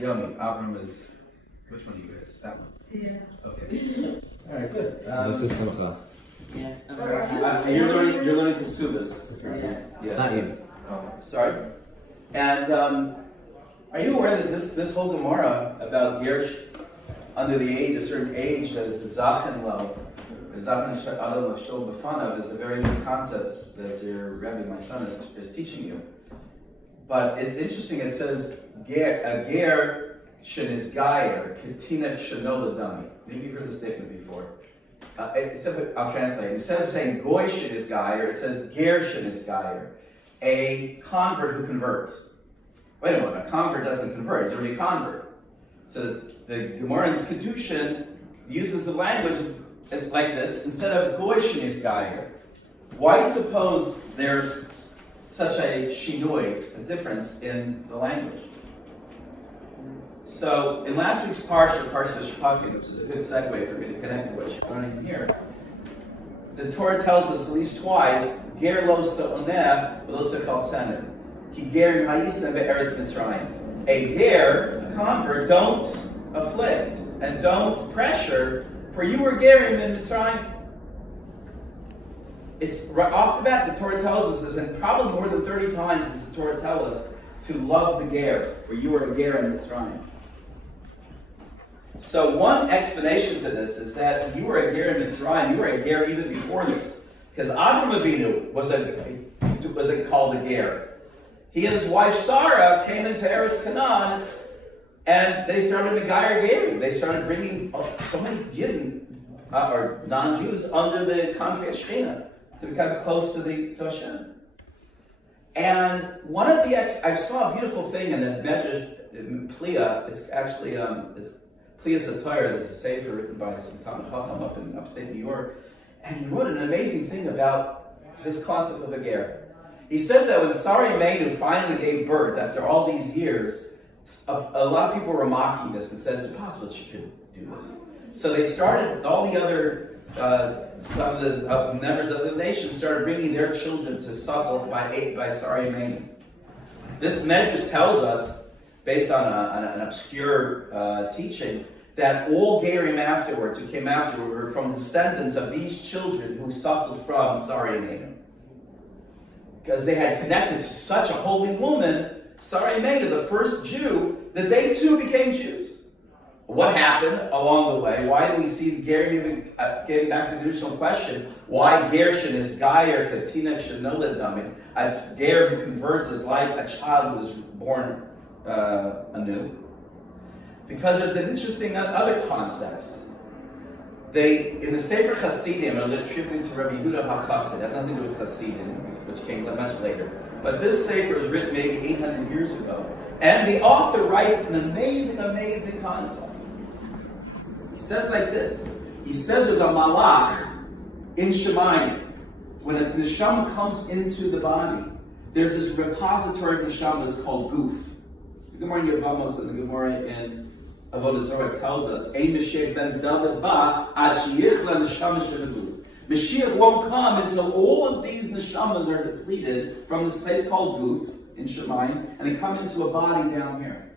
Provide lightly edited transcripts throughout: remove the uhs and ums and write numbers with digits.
Yomi, Avram is, which one do you guys? That one? Yeah. Okay. All right, good. This is Simcha. Yes. You're learning Kesubas. Yes. Not you. Oh, sorry. And are you aware that this whole Gemara about Gersh under the age, a certain age, that is the Zachen Lo, the Zachen Adam of Shul B'fanav, is a very new concept that your Rabbi, my son, is teaching you. But it's interesting, it says, Ger Sheniz Gayer, Ketina Shenoladami. Maybe you've heard this statement before. I'll translate. Instead of saying Goy Sheniz Gayer, it says Ger Sheniz Gayer, a convert who converts. Wait a minute, a convert doesn't convert, he's already a convert. So the Gemara in Kedushin uses the language like this, instead of Goy Sheniz Gayer. Why do you suppose there's such a shinui, a difference in the language? So, in last week's Parsha Shephatim, which is a good segue for me to connect to what you're learning here, the Torah tells us at least twice, Ger lo sa'oneh v'lo sechal senem. Ki gerim ha'yisem be'eretz Mitzrayim. A ger, a convert, don't afflict and don't pressure, for you were gerim in Mitzrayim. It's right off the bat, the Torah tells us this, and probably more than 30 times does the Torah tell us to love the ger, for you were a ger in Mitzrayim. So one explanation to this is that you were a ger in Mitzrayim, you were a ger even before this. Because Avram Avinu wasn't called a ger. He and his wife Sarah came into Eretz Canaan, and they started a Megayer Gerim. They started bringing so many Yidden, or non-Jews, under the Konfet Shechina to become close to Hashem. And one of the I saw a beautiful thing in the Medrash Pliya. It's actually Pliya Satire. There's a sefer written by some Talmid Chacham up in upstate New York, and he wrote an amazing thing about this concept of a ger. He says that when Sarai Meinu finally gave birth after all these years, a lot of people were mocking this and said it's impossible that she could do this. So they started, all the other, some of the members of the nation started bringing their children to suckle by Sarai Meinu. This Medrash tells us, based on an obscure teaching, that all Gerim afterwards, who came afterward, were from descendants of these children who suckled from Sarai Meinu. Because they had connected to such a holy woman, Sarai Meinu, the first Jew, that they too became Jews. What happened along the way? Why do we see the Gerim even, getting back to the original question, why Gershon is Gayer, Katina Shenoladami, a Ger who converts is like a child who was born anew? Because there's an interesting other concept. In the Sefer Hasidim, a tribute to Rabbi Yehuda HaChassid, has nothing to do with Hasidim, which came much later. But this Sefer was written maybe 800 years ago. And the author writes an amazing, amazing concept. He says like this. He says there's a malach in Shemayim. When a neshama comes into the body, there's this repository of neshamas called guf. The Gemara in Yevamos and the Gemara in Avodah Zarah tells us, Ein Mashiach ben David ba ad sheyichla neshama shebeguf. Mashiach won't come until all of these neshamas are depleted from this place called guf in Shemayim, and they come into a body down here.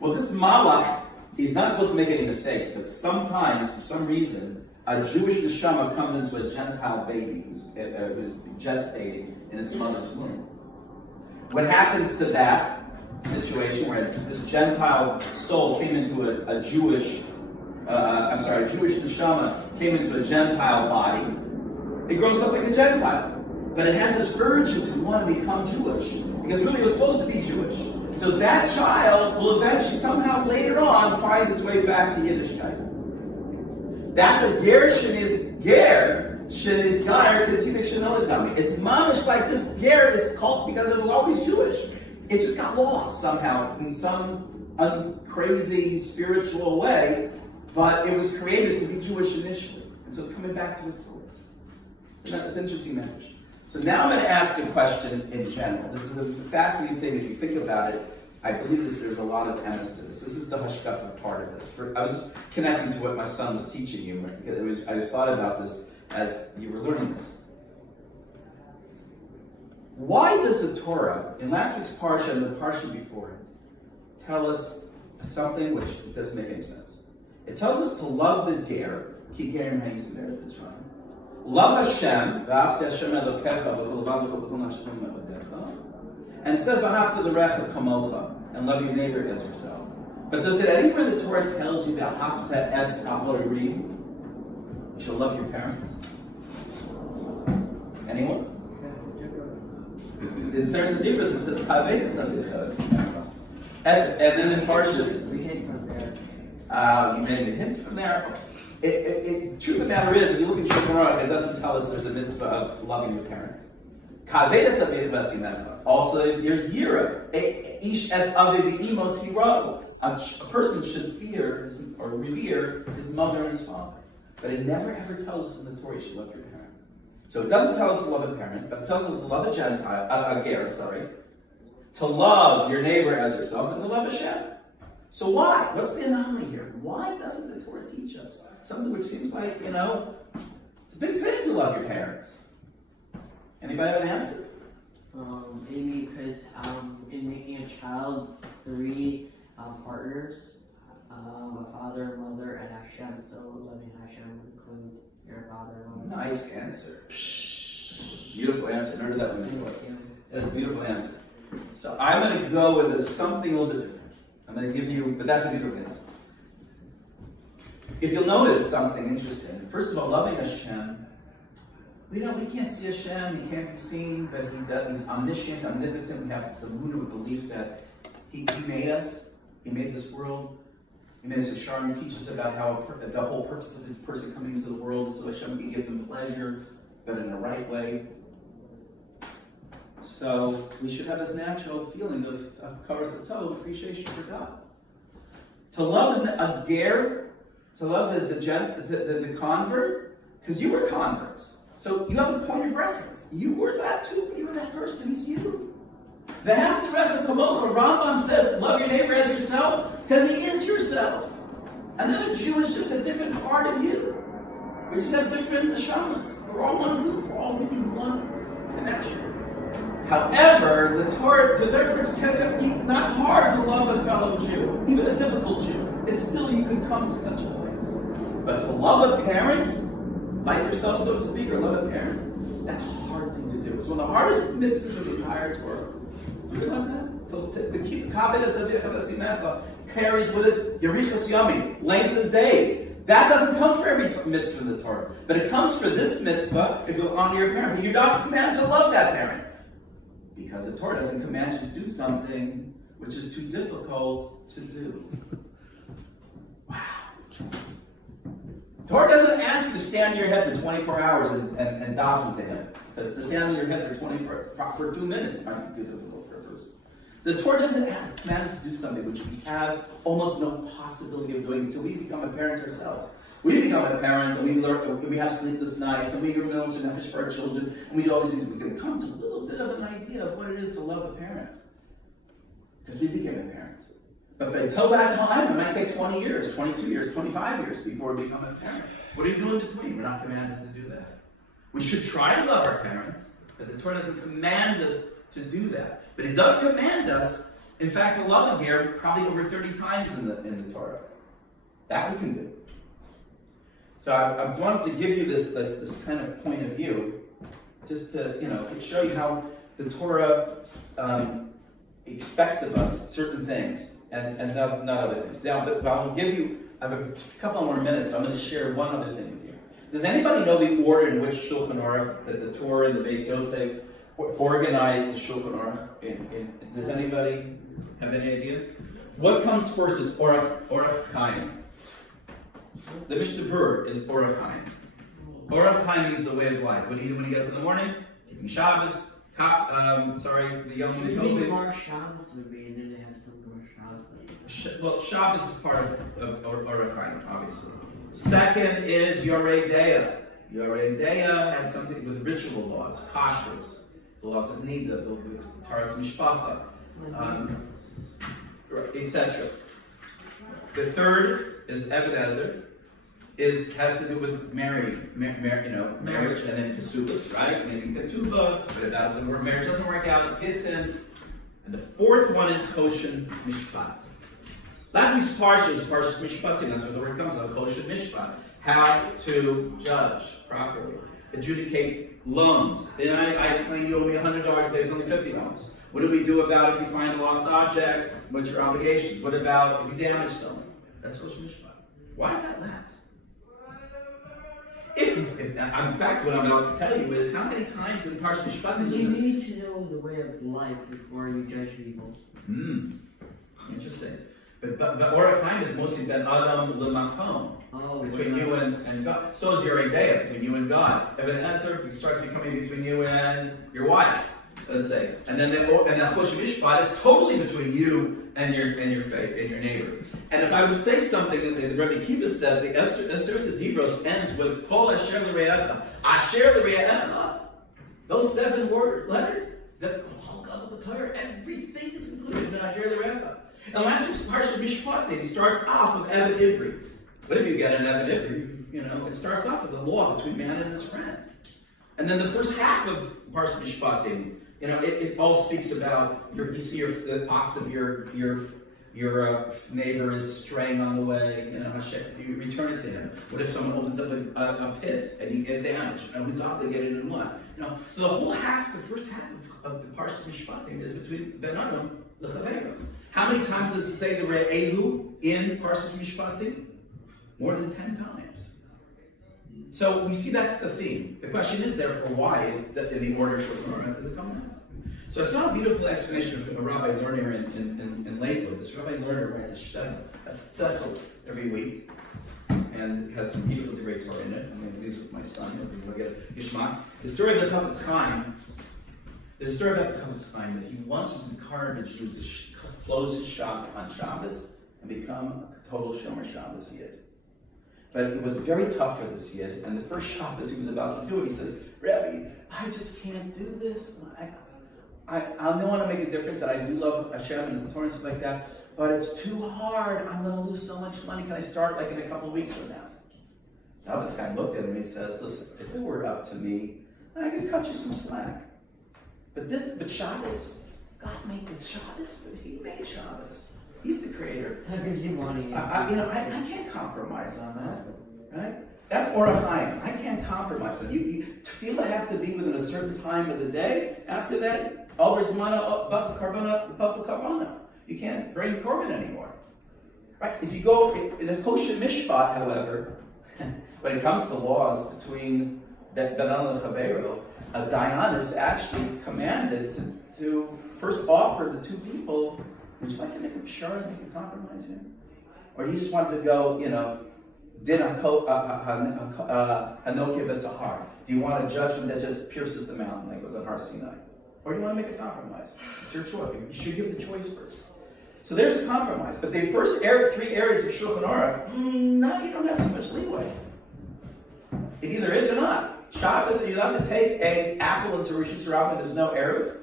Well, this malach, he's not supposed to make any mistakes, but sometimes, for some reason, a Jewish neshama comes into a Gentile baby who's gestating in its mother's womb. What happens to that situation where this Gentile soul came into a Jewish neshama came into a Gentile body? It grows up like a Gentile. But it has this urge to want to become Jewish, because really it was supposed to be Jewish. So that child will eventually, somehow later on, find its way back to Yiddishkeit. That's a ger sheniz gayer ketinik shenoladami. It's mamish like this ger. It's called because it was always Jewish. It just got lost somehow in some crazy spiritual way, but it was created to be Jewish initially, and so it's coming back to its source. So that's an interesting message. So now I'm going to ask a question in general. This is a fascinating thing if you think about it. I believe there's a lot of emes to this. This is the hashkafa part of this. I was just connecting to what my son was teaching you. I just thought about this as you were learning this. Why does the Torah, in last week's parsha and the parsha before it, tell us something which doesn't make any sense. It tells us to love the ger, ki gerim ha'is be'eretz Mitzrayim. Love Hashem, v'afte Hashem Elokecha v'chol levavecha v'chol nafshecha v'mevadecha. And it says v'afte l'recha kamocha, and love your neighbor as yourself. But does it anywhere in the Torah tells you v'afte es ahorim? You shall love your parents. Anyone? In Sarah's Dibras it says Kaveh Savichas. And then in Parshas, you made a hint from there. The truth of the matter is, if you look at Shulchan it doesn't tell us there's a mitzvah of loving your parent. Kaveh Savichas. Also, there's Yira. Ish es aviv v'imo tira'u. A person should fear or revere his mother and his father. But it never ever tells us in the Torah you should love your parent. So it doesn't tell us to love a parent, but it tells us to love a ger, to love your neighbor as yourself, and to love Hashem. So why? What's the anomaly here? Why doesn't the Torah teach us something which seems like, it's a big thing to love your parents? Anybody have an answer? Maybe because in making a child, 3 partners, a father, mother, and Hashem. So loving Hashem would include your father and mother. Nice answer. Beautiful answer. I heard that one before. That's a beautiful answer. So I'm going to go with something a little bit different. I'm going to give you, but that's a beautiful answer. If you'll notice something interesting, first of all, loving Hashem, we can't see Hashem, He can't be seen, but He's omniscient, omnipotent. We have this emunah belief that He made us, He made this world. He made us a Sharm, teaches about how the whole purpose of the person coming into the world is so Hashem can give them pleasure, but in the right way. So we should have this natural feeling of karas hatov, appreciation for God. To love a ger, to love the convert, because you were converts. So you have a point of reference. You were that too. You were that person. He's you. The half the rest of Kamocha, Rambam says, love your neighbor as yourself, because he is yourself. And then a Jew is just a different part of you. We just have different neshamas. We're all one group. We're all making one connection. However, the difference can be not hard to love a fellow Jew, even a difficult Jew. It's still, you can come to such a place. But to love a parent, like yourself, so to speak, or love a parent, that's a hard thing to do. It's one of the hardest mitzvahs of the entire Torah. Do you realize that? To keep Kaveh Savichas carries with it Yerichas Yami, length of days. That doesn't come for every mitzvah in the Torah. But it comes for this mitzvah if you honor your parent. But you're not commanded to love that parent. Because the Torah doesn't command you to do something which is too difficult to do. Wow. The Torah doesn't ask you to stand on your head for 24 hours and daven to Him. Because to stand on your head for 2 minutes might be too difficult for a person. The Torah doesn't command us to do something which we have almost no possibility of doing until we become a parent ourselves. We become a parent, and we learn. We have sleepless nights, and we learn to nefesh for our children, and we do all these things. We can come to a little bit of an idea of what it is to love a parent, because we became a parent. But until that time, it might take 20 years, 22 years, 25 years before we become a parent. What are you doing in between? We're not commanded to do that. We should try to love our parents, but the Torah doesn't command us to do that. But it does command us, in fact, to love here probably over 30 times in the Torah. That we can do. So I wanted to give you this kind of point of view, just to show you how the Torah expects of us certain things and not other things. Now, but I'll give you. I have a couple more minutes. I'm going to share one other thing with you. Does anybody know the order in which Shulchan Aruch, that the Torah and the Beis Yosef organized the Shulchan Aruch? Does anybody have any idea? What comes first is Orach Chaim. The Mishnah Berurah is Orach Chaim. Orach Chaim means the way of life. What do you do when you get up in the morning? Keeping Shabbos. The Yom Maybe more Shabbos would be, and then they have some more Shabbos. Well, Shabbos is part of Orach Chaim, obviously. Second is Yorei Deah. Yorei Deah has something with ritual laws, kashrus, the laws of Nida, the Taras Mishpacha, etc. The third is Ebenezer. Has to do with marriage, and then kesubas, right? Maybe ketubah, but if marriage doesn't work out, gittin. And the fourth one is koshen mishpat. Last week's parsha is Parsha Mishpatim. That's where the word comes from. Kosher Mishpat. How to judge properly, adjudicate loans. Then I claim you owe me $100. There's only $50. What do we do about if you find a lost object? What's your obligations? What about if you damage someone? That's Kosher Mishpat. Why is that last? In fact, what I'm about to tell you is how many times in Parsha Mishpatim Because you need to know the way of life before you judge people. Interesting. But Orach Chaim is mostly ben Adam l'makom, between you and God. So is your idea between you and God. If an answer starts becoming between you and your wife, let's say, and then Kosher Mishpat is totally between you and your faith and your neighbor. And if I would say something that Rabbi Kiva says, the Esser Dibros ends with Kol Asher L'Re'echa, Asher L'Re'echa. Those 7 letters, is that Kol Gadol B'Torah? Everything is included in Asher L'Re'echa. And last week's Parsha Mishpatim starts off with Eved Ivri. What if you get an Eved Ivri? It starts off with the law between man and his friend. And then the first half of Parsha Mishpatim, it all speaks about you see the ox of your neighbor is straying on the way. You return it to him. What if someone opens up a pit and you get damaged? And who's obligated in what? So the whole half, the first half of the Parsha Mishpatim is between Ben Adam l'Chaveiro. How many times does it say the Re'ehu in Parsha Mishpatim? More than 10 times. So we see that's the theme. The question is therefore why that in the order Shulchan Aruch does it come out? So it's not a beautiful explanation of a Rabbi Lerner in Lakewood. This Rabbi Lerner writes a study, a tzedel every week, and has some beautiful Divrei Torah in it. I'm going to do this with my son. We'll get a Yishmak. The story of the Chafetz Chaim. There's a story about the Chafetz Chaim that he once was encouraged to close his shop on Shabbos and become a total Shomer Shabbos Yid. But it was very tough for this Yid, and the first Shabbos he was about to do it, he says, Rabbi, I just can't do this. I don't want to make a difference, and I do love Hashem and His Torah and stuff like that, but it's too hard. I'm going to lose so much money. Can I start in a couple of weeks from now? Shabbos guy looked at him and he says, listen, if it were up to me, I could cut you some slack. But Shabbos, God made the Shabbos, but He made Shabbos. He's the creator. How could you want to? I can't compromise on that, right? That's Orach Chaim. I can't compromise on you. Tefillah has to be within a certain time of the day. After that, over Zmana, Batul Karbana. You can't bring Korban anymore, right? If you go in a Kosher Mishpat, however, when it comes to laws between Ben Adam and Chaveiro, a Dayan is actually commanded to first offer the two people, would you like to make a pshara and make a compromise here? Or do you just want to go, din hanokia v'sahar? Do you want a judgment that just pierces the mountain like it was on Har Sinai? Or do you want to make a compromise? It's your choice. You should give the choice first. So there's a compromise. But the first 3 areas of Shulchan Aruch, no, you don't have too much leeway. It either is or not. Shabbos, are you allowed to take an apple into Rosh Hashanah and there's no Erev?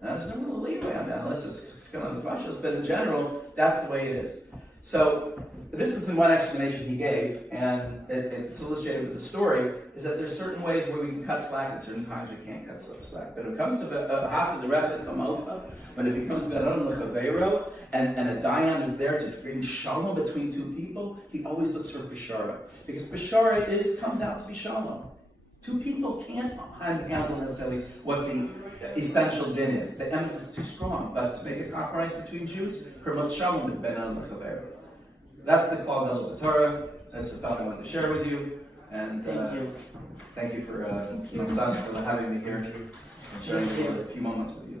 No, there's no real leeway on that unless it's going to be fashos. But in general, that's the way it is. So this is the one explanation he gave, and it's illustrated with the story, is that there's certain ways where we can cut slack and certain times we can't cut slack. But when it comes to after the rest of Kamota, when it becomes Ben Adam L'Chaveiro, and a Dayan is there to bring shalom between two people, he always looks for Bishara. Because Bishara comes out to be shalom. Two people can't handle necessarily what the essential din is. The emphasis is too strong. But to make a compromise between Jews, promote shalom and Ben Adam L'Chaveiro. That's the Klal Gadol Torah. That's the thought I wanted to share with you. And thank you for my son for having me here and sharing a few moments with you.